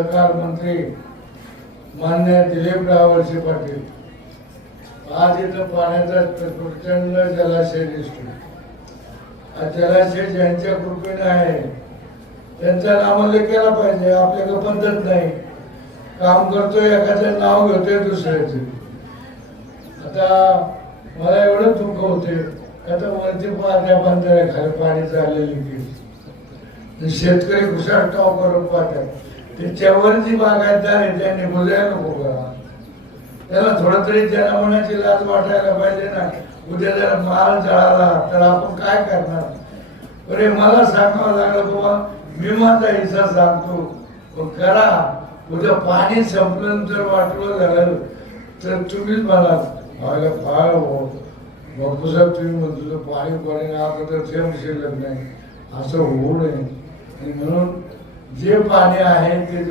सरकार मंत्री मान्य दिलीपराव वळसे पाटील आज इथं पाण्याचा प्रचंड जलाशय दिसतो. हा जलाशय ज्यांच्या कृपेने आहे त्यांचा नामोल्लेख केला पाहिजे. आपल्याकडे पद्धत नाही, काम करतोय एखादं नाव घेतोय दुसऱ्याचे. आता मला एवढं दुःख होते आता वरती पाहत्या बंधाऱ्या खाली पाणी चाललेली की शेतकरी घुसाळ टाव करून पाहतात. त्याच्यावर जी बागायतदार आहे त्यांनी बुजायला नको करा. त्याला थोडं तरी जनमनाची लाज वाटायला पाहिजे ना. उद्या जर माल जळाला तर आपण काय करणार. अरे मला सांगावं लागलं बाबा मी माझा हिस्सा सांगतो करा. उद्या पाणी संपलं जर वाटलं झालं तर तुम्हीच मला फार बापूसाहेब तुम्ही म्हणतो पाणी पाणी अगोदर थेंब शिल्लक नाही असं होऊ नये. आणि म्हणून जे पाणी आहे ते